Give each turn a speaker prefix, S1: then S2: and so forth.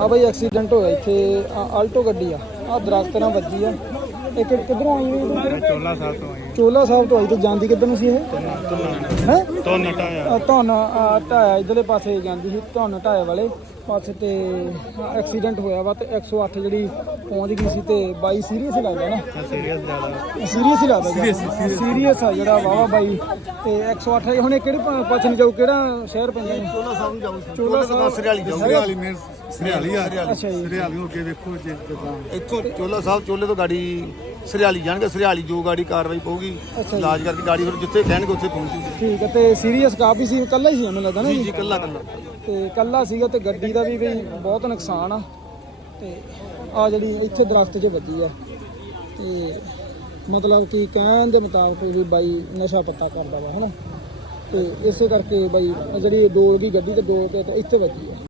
S1: ਆ ਬਈ ਐਕਸੀਡੈਂਟ ਹੋਇਆ ਇੱਥੇ ਆਲਟੋ ਗੱਡੀ ਆ ਆ ਦਰਖਤ ਨਾਲ ਵੱਜੀ ਆ। ਇਹ ਕਿ- ਕਿੱਧਰੋਂ ਆਈ ਹੋਈ
S2: ਚੋਲਾ ਸਾਹਿਬ ਤੋਂ ਆਈ।
S1: ਚੋਲਾ ਸਾਹਿਬ ਤੋਂ ਆਈ ਤੇ ਜਾਂਦੀ ਕਿੱਧਰ ਨੂੰ ਸੀ ਇਹ? ਹੈ?
S2: ਤੋਂ ਨਟਾਇਆ
S1: ਧੁਨ ਆ, ਢਾਇਆ ਇਧਰਲੇ ਪਾਸੇ ਜਾਂਦੀ ਸੀ ਧੁਨ ਢਾਇਆ ਵਾਲੇ। ਪਾਸੇ ਤੇ ਐਕਸੀਡੈਂਟ ਹੋਇਆ ਵਾ ਤੇ 108 ਜਿਹੜੀ ਪਹੁੰਚ ਗਈ ਸੀ ਤੇ ਬਾਈ ਸੀਰੀਅਸ ਲੱਗਦਾ ਨਾ।
S2: ਸੀਰੀਅਸ ਜ਼ਿਆਦਾ।
S1: ਸੀਰੀਅਸ ਹੀ ਲੱਗਦਾ ਸੀਰੀਅਸ ਆ ਜਿਹੜਾ ਵਾਵਾ ਬਾਈ। ਤੇ 108 ਹੁਣ ਇਹ ਕਿਹੜੇ ਪਾਸੇ ਨੂੰ ਜਾਊ ਕਿਹੜਾ ਸ਼ਹਿਰ ਪੈਂਦਾ?
S3: ਚੋਲਾ ਸਾਹਿਬ ਨੂੰ ਜਾਊ
S1: ਚੋਲਾ ਸਾਹਿਬ
S3: ਸਰਿਆਲੀ ਜਾਊ।
S2: ਸਰਿਆਲੀ ਮੇਰ ਸਰਿਆਲੀ ਆ। ਸਰਿਆਲੀ ਹੋ ਕੇ ਵੇਖੋ ਜੇ
S3: ਇੱਥੋਂ ਚੋਲਾ ਸਾਹਿਬ ਚੋਲੇ ਤੋਂ ਗਾੜੀ ਸਰਿਆਲੀ ਜਾਣਗੇ। ਸਰਿਆਲੀ ਜੋ ਗਾੜੀ ਕਾਰਵਾਈ ਪਊਗੀ। ਇਲਾਜ ਕਰਕੇ ਗਾੜੀ ਫਿਰ ਜਿੱਥੇ ਕਹਿਣਗੇ ਉੱਥੇ ਪਹੁੰਚੂਗੀ
S1: ਠੀਕ ਹੈ ਤੇ ਸੀਰੀਅਸ ਕਾਫੀ ਸੀ ਕੱਲਾ ਹੀ ਸੀ ਮੈਨੂੰ ਲੱਗਦਾ ਨਾ
S3: ਜੀ
S1: ਜੀ?
S3: ਕੱਲਾ ਕੱਲਾ
S1: ਤੇ ਕੱਲਾ ਸੀਗਾ ਤੇ ਗੱਡੀ ਦਾ ਵੀ ਵੀ ਬਹੁਤ ਨੁਕਸਾਨ ਆ। ਤੇ ਆ ਜਿਹੜੀ ਇੱਥੇ ਦਰਖਤ 'ਚ ਵੱਜੀ ਆ, ਤੇ ਮਤਲਬ ਕਿ ਕਹਿਣ ਦੇ ਮੁਤਾਬਕ ਵੀ ਬਾਈ ਨਸ਼ਾ ਪੱਤਾ ਕਰਦਾ ਵਾ, ਹਨਾ? ਤੇ ਇਸੇ ਕਰਕੇ ਬਾਈ ਜਿਹੜੀ ਡੋਲ ਦੀ ਗੱਡੀ ਤੇ ਡੋਲ ਤੇ ਇੱਥੇ ਵੱਜੀ ਆ।